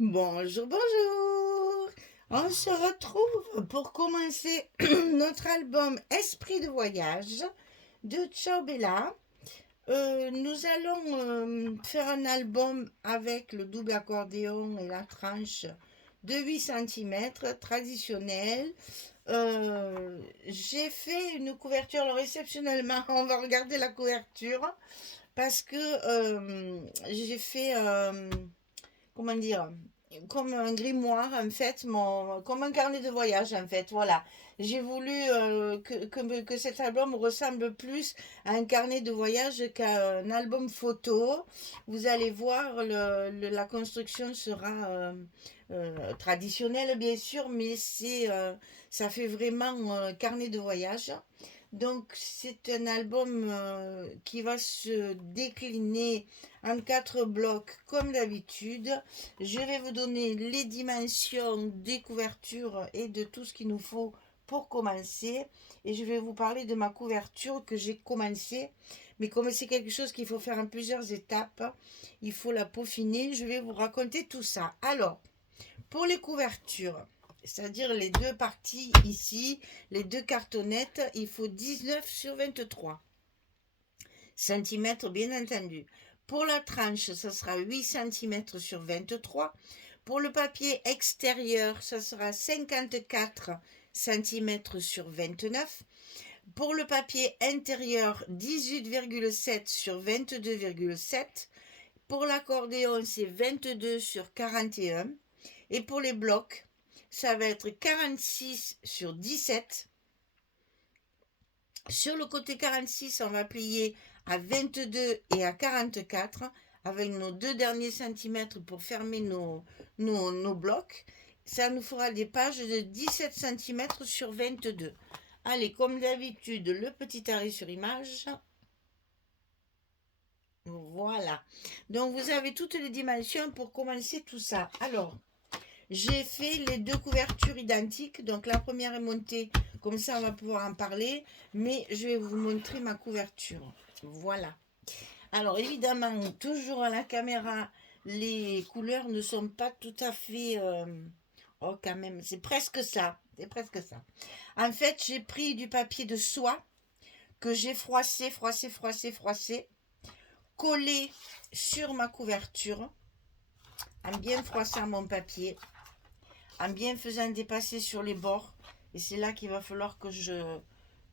Bonjour, bonjour. On se retrouve pour commencer notre album Esprit de voyage de Ciao Bella. Nous allons faire un album avec le double accordéon et la tranche de 8 cm traditionnelle. J'ai fait une couverture, alors exceptionnellement, on va regarder la couverture parce que j'ai fait comment dire, comme un grimoire, en fait, comme un carnet de voyage, en fait, voilà. J'ai voulu que cet album ressemble plus à un carnet de voyage qu'à un album photo. Vous allez voir, la construction sera traditionnelle, bien sûr, mais ça fait vraiment carnet de voyage. Donc, c'est un album qui va se décliner en 4 blocs comme d'habitude. Je vais vous donner les dimensions des couvertures et de tout ce qu'il nous faut pour commencer. Et je vais vous parler de ma couverture que j'ai commencé. Mais comme c'est quelque chose qu'il faut faire en plusieurs étapes, il faut la peaufiner. Je vais vous raconter tout ça. Alors, pour les couvertures, c'est-à-dire les deux parties ici, les deux cartonnettes, il faut 19 sur 23 centimètres, bien entendu. Pour la tranche, ça sera 8 cm sur 23. Pour le papier extérieur, ça sera 54 cm sur 29. Pour le papier intérieur, 18,7 sur 22,7. Pour l'accordéon, c'est 22 sur 41. Et pour les blocs, ça va être 46 sur 17. Sur le côté 46, on va plier à 22 et à 44 avec nos deux derniers centimètres pour fermer nos blocs. Ça nous fera des pages de 17 cm sur 22. Allez, comme d'habitude, le petit arrêt sur image. Voilà. Donc, vous avez toutes les dimensions pour commencer tout ça. Alors, j'ai fait les deux couvertures identiques. Donc, la première est montée. Comme ça, on va pouvoir en parler. Mais je vais vous montrer ma couverture. Voilà. Alors, évidemment, toujours à la caméra, les couleurs ne sont pas tout à fait... Oh, quand même, c'est presque ça. C'est presque ça. En fait, j'ai pris du papier de soie que j'ai froissé, collé sur ma couverture, en bien froissant mon papier, en bien faisant dépasser sur les bords. Et c'est là qu'il va falloir que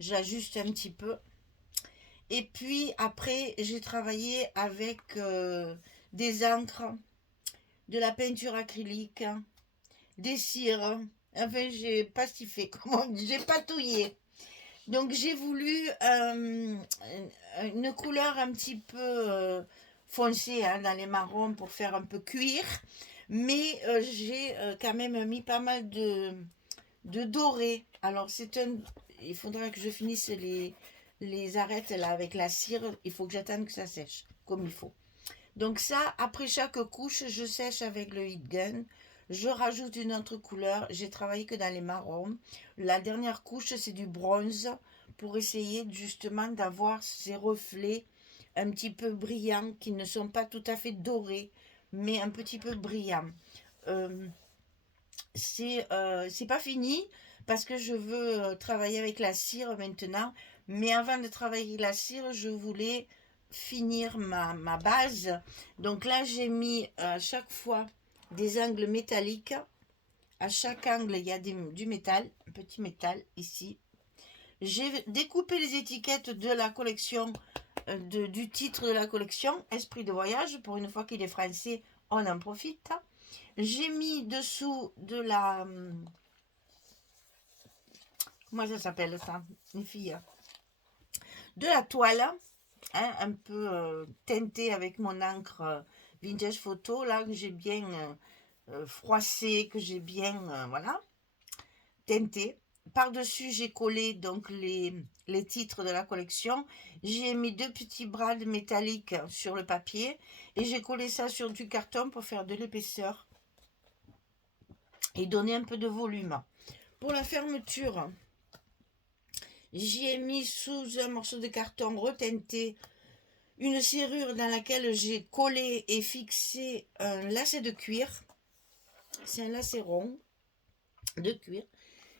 j'ajuste un petit peu. Et puis après, j'ai travaillé avec des encres, de la peinture acrylique, des cires. Enfin, j'ai pastifié, comment on dit, j'ai patouillé. Donc j'ai voulu une couleur un petit peu foncée, hein, dans les marrons pour faire un peu cuir. Mais j'ai quand même mis pas mal de doré. Alors il faudra que je finisse les arêtes là avec la cire. Il faut que j'attende que ça sèche comme il faut. Donc ça, après chaque couche, je sèche avec le heat gun. Je rajoute une autre couleur. J'ai travaillé que dans les marrons. La dernière couche, c'est du bronze pour essayer justement d'avoir ces reflets un petit peu brillants qui ne sont pas tout à fait dorés, mais un petit peu brillants. Euh, c'est pas fini parce que je veux travailler avec la cire maintenant. Mais avant de travailler la cire, je voulais finir ma base. Donc là, j'ai mis à chaque fois des angles métalliques. À chaque angle, il y a du métal, un petit métal ici. J'ai découpé les étiquettes de la collection, du titre de la collection, Esprit de voyage. Pour une fois qu'il est français, on en profite. J'ai mis dessous de la... Comment ça s'appelle ça? Une fille. De la toile, hein, un peu teintée avec mon encre vintage photo, là, que j'ai bien froissé, que j'ai bien, voilà, teinté. Par-dessus, j'ai collé donc les titres de la collection. J'ai mis deux petits brades métalliques sur le papier et j'ai collé ça sur du carton pour faire de l'épaisseur et donner un peu de volume. Pour la fermeture, j'y ai mis sous un morceau de carton reteinté une serrure dans laquelle j'ai collé et fixé un lacet de cuir. C'est un lacet rond de cuir.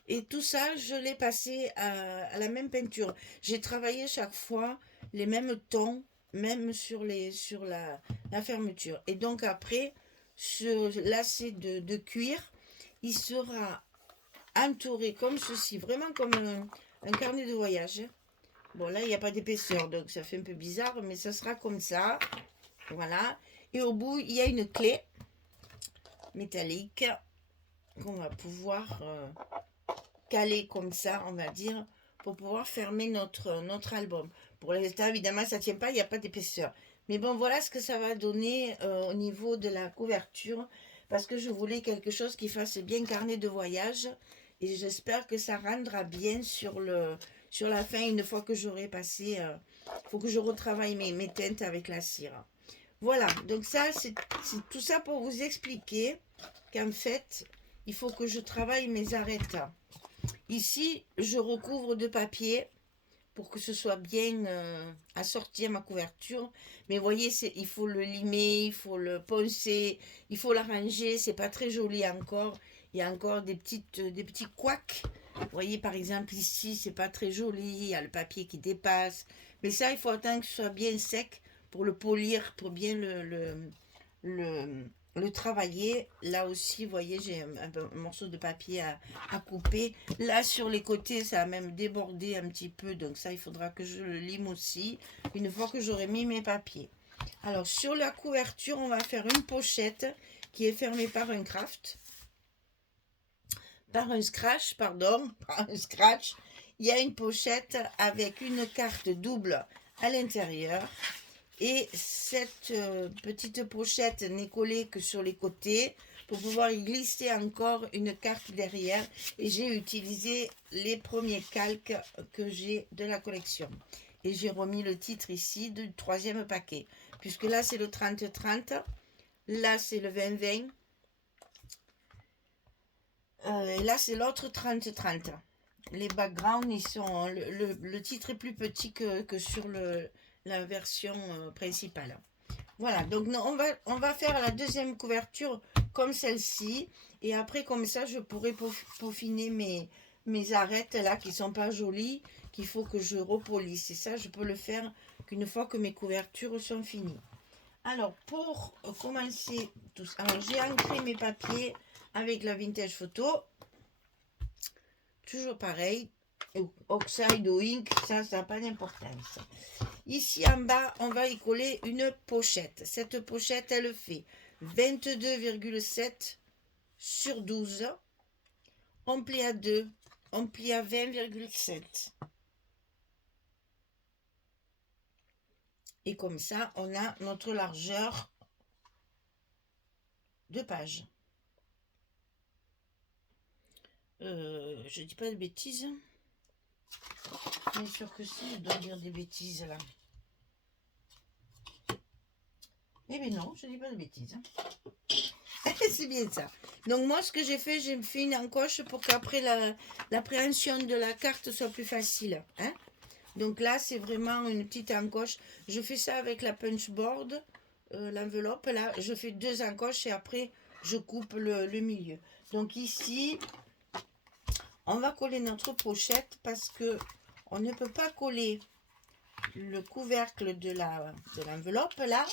Et tout ça, je l'ai passé à la même peinture. J'ai travaillé chaque fois les mêmes tons, même sur la fermeture. Et donc après, ce lacet de cuir, il sera entouré comme ceci, vraiment comme un carnet de voyage. Bon, là, il n'y a pas d'épaisseur, donc ça fait un peu bizarre, mais ça sera comme ça. Voilà. Et au bout, il y a une clé métallique qu'on va pouvoir caler comme ça, on va dire, pour pouvoir fermer notre album. Pour l'instant, évidemment, ça ne tient pas, il n'y a pas d'épaisseur. Mais bon, voilà ce que ça va donner au niveau de la couverture, parce que je voulais quelque chose qui fasse bien carnet de voyage, et j'espère que ça rendra bien sur la fin, une fois que j'aurai passé, il faut que je retravaille mes teintes avec la cire. Voilà, donc ça, c'est tout ça pour vous expliquer qu'en fait, il faut que je travaille mes arêtes. Ici, je recouvre de papier pour que ce soit bien assorti à ma couverture. Mais vous voyez, il faut le limer, il faut le poncer, il faut l'arranger. C'est pas très joli encore. Il y a encore des petits couacs. Vous voyez, par exemple, ici, c'est pas très joli. Il y a le papier qui dépasse. Mais ça, il faut attendre que ce soit bien sec pour le polir, pour bien le travailler. Là aussi, vous voyez, j'ai un morceau de papier à couper. Là, sur les côtés, ça a même débordé un petit peu. Donc ça, il faudra que je le lime aussi, une fois que j'aurai mis mes papiers. Alors, sur la couverture, on va faire une pochette qui est fermée par un craft. Par un scratch, pardon. Par un scratch. Il y a une pochette avec une carte double à l'intérieur. Et cette petite pochette n'est collée que sur les côtés pour pouvoir y glisser encore une carte derrière. Et j'ai utilisé les premiers calques que j'ai de la collection. Et j'ai remis le titre ici du troisième paquet. Puisque là, c'est le 30-30. Là, c'est le 20-20. Et là, c'est l'autre 30-30. Les backgrounds, ils sont, le titre est plus petit que sur la version principale. Voilà, donc on va faire la deuxième couverture comme celle-ci. Et après, comme ça, je pourrai peaufiner mes arêtes là qui sont pas jolies, qu'il faut que je repolisse. Et ça, je peux le faire qu'une fois que mes couvertures sont finies. Alors, pour commencer tout ça, j'ai ancré mes papiers avec la Vintage Photo. Toujours pareil. Oxide ou ink, ça n'a pas d'importance. Ici en bas, on va y coller une pochette. Cette pochette, elle fait 22,7 sur 12. On plie à 2. On plie à 20,7. Et comme ça, on a notre largeur de page. Je dis pas de bêtises. Bien sûr que si, je dois dire des bêtises là. Eh bien non, je dis pas de bêtises. C'est bien ça. Donc moi, ce que j'ai fait une encoche pour qu'après l'appréhension de la carte soit plus facile. Hein. Donc là, c'est vraiment une petite encoche. Je fais ça avec la punchboard, l'enveloppe. Là, je fais 2 encoches et après, je coupe le milieu. Donc ici, on va coller notre pochette parce que on ne peut pas coller le couvercle de l'enveloppe là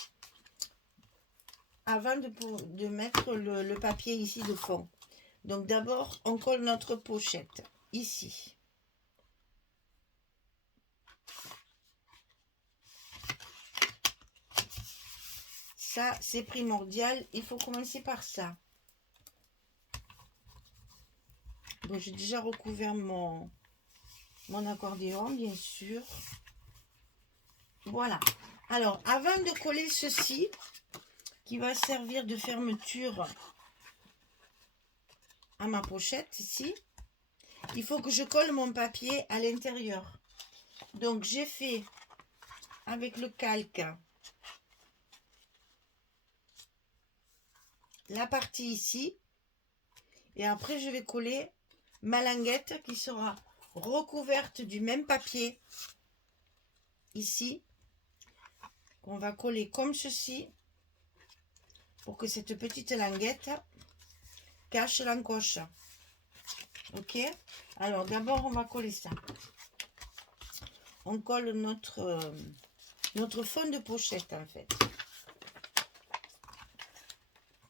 avant de mettre le papier ici de fond. Donc d'abord, on colle notre pochette ici. Ça, c'est primordial. Il faut commencer par ça. Bon, j'ai déjà recouvert mon accordéon, bien sûr. Voilà. Alors, avant de coller ceci, qui va servir de fermeture à ma pochette ici, il faut que je colle mon papier à l'intérieur. Donc j'ai fait avec le calque la partie ici et après je vais coller ma languette qui sera recouverte du même papier ici, qu'on va coller comme ceci pour que cette petite languette cache l'encoche. Ok? Alors, d'abord, on va coller ça. On colle notre fond de pochette, en fait.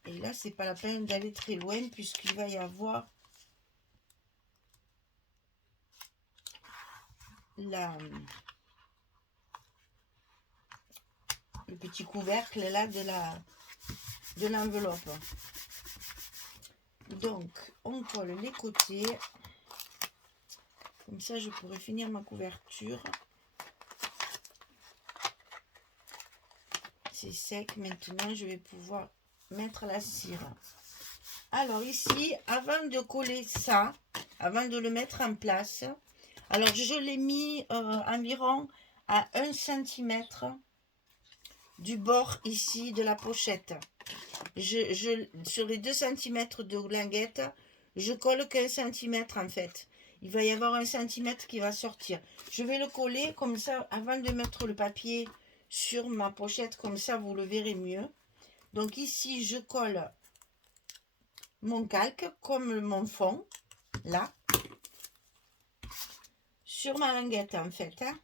Et là, c'est pas la peine d'aller très loin, puisqu'il va y avoir le petit couvercle là de l'enveloppe. Donc, on colle les côtés. Comme ça, je pourrais finir ma couverture. C'est sec. Maintenant, je vais pouvoir mettre la cire. Alors ici, avant de coller ça, avant de le mettre en place, alors je l'ai mis environ à 1 cm du bord ici de la pochette. Sur les 2 cm de languette, je colle qu'1 cm en fait. Il va y avoir 1 cm qui va sortir. Je vais le coller comme ça avant de mettre le papier sur ma pochette, comme ça vous le verrez mieux. Donc ici, je colle mon calque comme mon fond, là, sur ma languette en fait. Hein.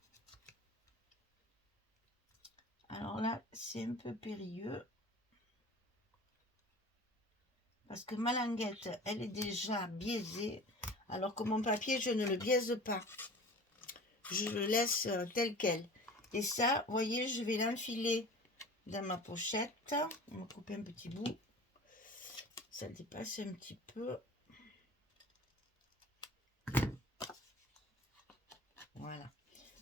Alors là, c'est un peu périlleux. Parce que ma languette, elle est déjà biaisée. Alors que mon papier, je ne le biaise pas. Je le laisse tel quel. Et ça, vous voyez, je vais l'enfiler dans ma pochette. On va couper un petit bout. Ça dépasse un petit peu. Voilà.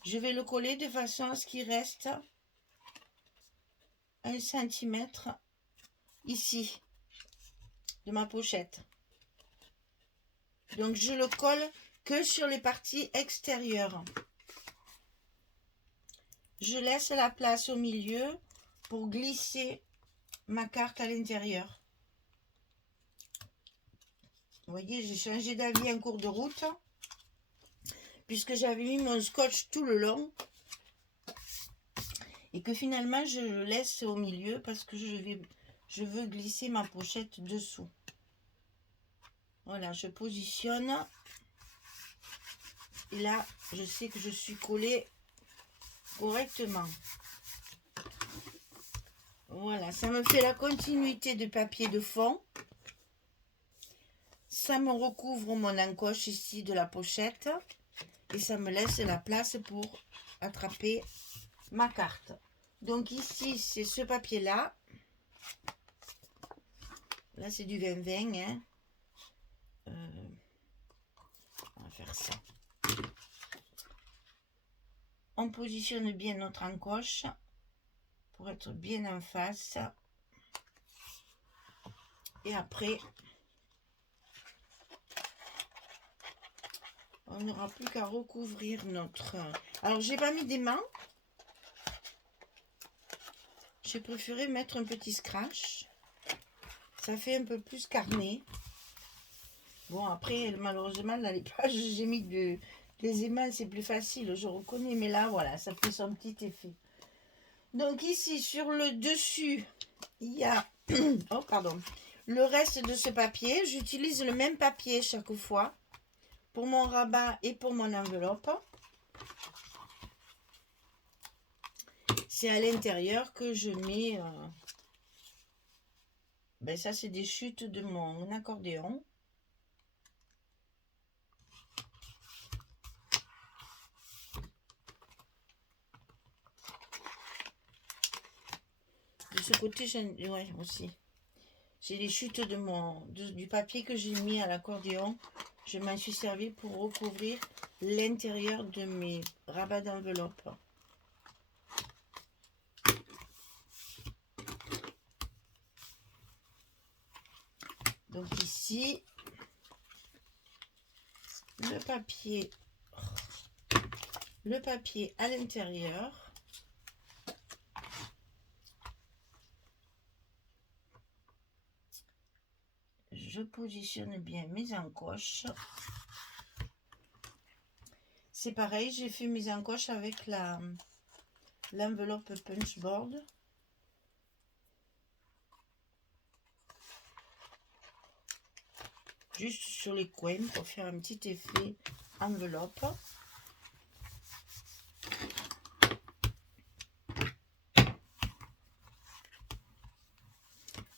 Je vais le coller de façon à ce qu'il reste 1 cm ici de ma pochette. Donc je le colle que sur les parties extérieures. Je laisse la place au milieu pour glisser ma carte à l'intérieur. Vous voyez, j'ai changé d'avis en cours de route puisque j'avais mis mon scotch tout le long et que finalement je le laisse au milieu parce que je veux glisser ma pochette dessous. Voilà, je positionne et là je sais que je suis collée correctement. Voilà, ça me fait la continuité de papier de fond. Ça me recouvre mon encoche ici de la pochette et ça me laisse la place pour attraper ma carte. Donc ici, c'est ce papier-là. Là, c'est du 20-20. Hein. On va faire ça. On positionne bien notre encoche pour être bien en face. Et après, on n'aura plus qu'à recouvrir notre... Alors, j'ai pas mis d'aimant. J'ai préféré mettre un petit scratch. Ça fait un peu plus carné. Bon, après, malheureusement, dans les pages, j'ai mis des aimants, c'est plus facile, je reconnais. Mais là, voilà, ça fait son petit effet. Donc ici, sur le dessus, il y a... oh, pardon. Le reste de ce papier, j'utilise le même papier chaque fois pour mon rabat et pour mon enveloppe. C'est à l'intérieur que je mets... ben ça, c'est des chutes de mon accordéon. De ce côté, ouais, aussi. J'ai les chutes du papier que j'ai mis à l'accordéon. Je m'en suis servi pour recouvrir l'intérieur de mes rabats d'enveloppe. Donc ici, le papier à l'intérieur. Je positionne bien mes encoches. C'est pareil, j'ai fait mes encoches avec l'enveloppe punchboard. juste sur les coins pour faire un petit effet enveloppe.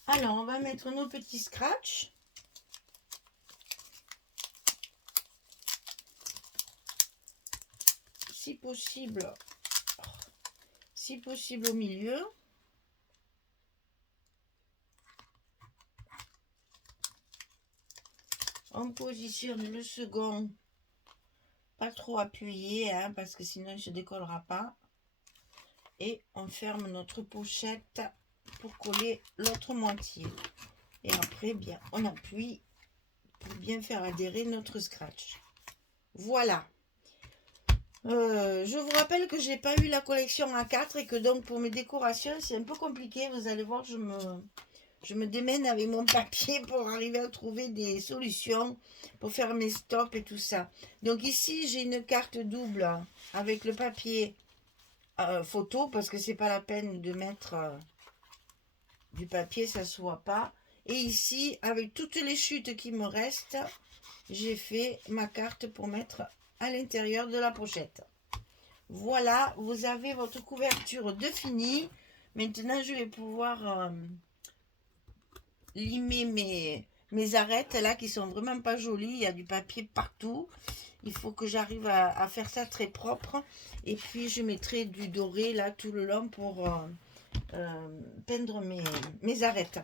Alors, on va mettre nos petits scratchs. Si possible au milieu. On positionne le second, pas trop appuyé, hein, parce que sinon il ne se décollera pas. Et on ferme notre pochette pour coller l'autre moitié. Et après, bien, on appuie pour bien faire adhérer notre scratch. Voilà. Je vous rappelle que j'ai pas eu la collection A4 et que donc pour mes décorations, c'est un peu compliqué. Vous allez voir, je me démène avec mon papier pour arriver à trouver des solutions pour faire mes stops et tout ça. Donc ici, j'ai une carte double avec le papier photo parce que c'est pas la peine de mettre du papier, ça se voit pas. Et ici, avec toutes les chutes qui me restent, j'ai fait ma carte pour mettre à l'intérieur de la pochette. Voilà, vous avez votre couverture de fini. Maintenant, je vais pouvoir limer mes arêtes là qui sont vraiment pas jolies. Il y a du papier partout. Il faut que j'arrive à faire ça très propre. Et puis, je mettrai du doré là tout le long pour peindre mes arêtes.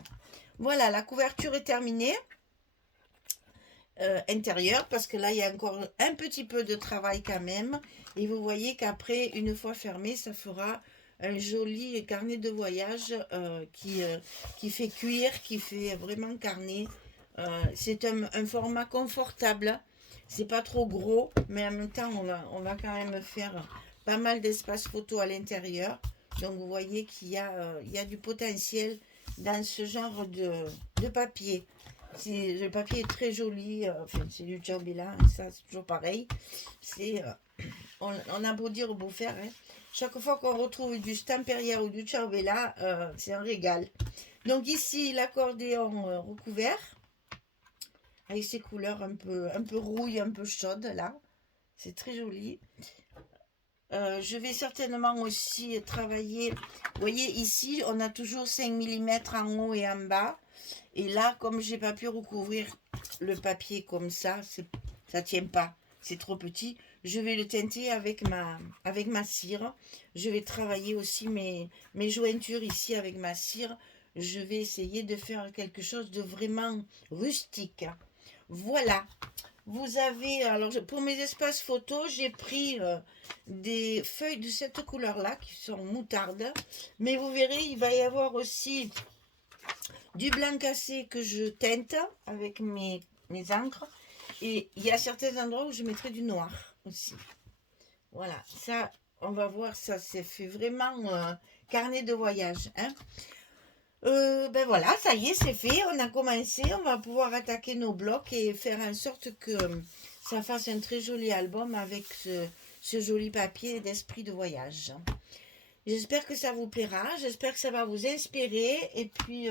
Voilà, la couverture est terminée. Intérieur parce que là il y a encore un petit peu de travail quand même et vous voyez qu'après une fois fermé ça fera un joli carnet de voyage qui fait cuir, qui fait vraiment carnet. C'est un format confortable, c'est pas trop gros mais en même temps on va quand même faire pas mal d'espace photo à l'intérieur, donc vous voyez qu'il y a du potentiel dans ce genre de papier. Le papier est très joli, enfin, c'est du Ciao Bella, ça c'est toujours pareil. On a beau dire, beau faire, hein. Chaque fois qu'on retrouve du Stamperière ou du Ciao Bella, c'est un régal. Donc ici, l'accordéon recouvert, avec ses couleurs un peu rouille, un peu chaudes là. C'est très joli. Je vais certainement aussi travailler, vous voyez ici, on a toujours 5 mm en haut et en bas. Et là, comme j'ai pas pu recouvrir le papier comme ça tient pas, c'est trop petit. Je vais le teinter avec ma cire. Je vais travailler aussi mes jointures ici avec ma cire. Je vais essayer de faire quelque chose de vraiment rustique. Voilà. Vous avez, alors pour mes espaces photos, j'ai pris des feuilles de cette couleur-là qui sont moutarde. Mais vous verrez, il va y avoir aussi du blanc cassé que je teinte avec mes encres. Et il y a certains endroits où je mettrai du noir aussi. Voilà, ça, on va voir, ça c'est fait vraiment carnet de voyage. Hein. Ben voilà, ça y est, c'est fait. On a commencé. On va pouvoir attaquer nos blocs et faire en sorte que ça fasse un très joli album avec ce joli papier d'esprit de voyage. J'espère que ça vous plaira. J'espère que ça va vous inspirer. Et puis,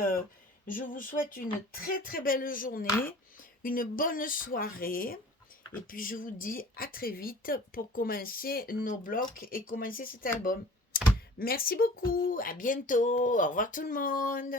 je vous souhaite une très très belle journée, une bonne soirée. Et puis, je vous dis à très vite pour commencer nos blocs et commencer cet album. Merci beaucoup. À bientôt. Au revoir tout le monde.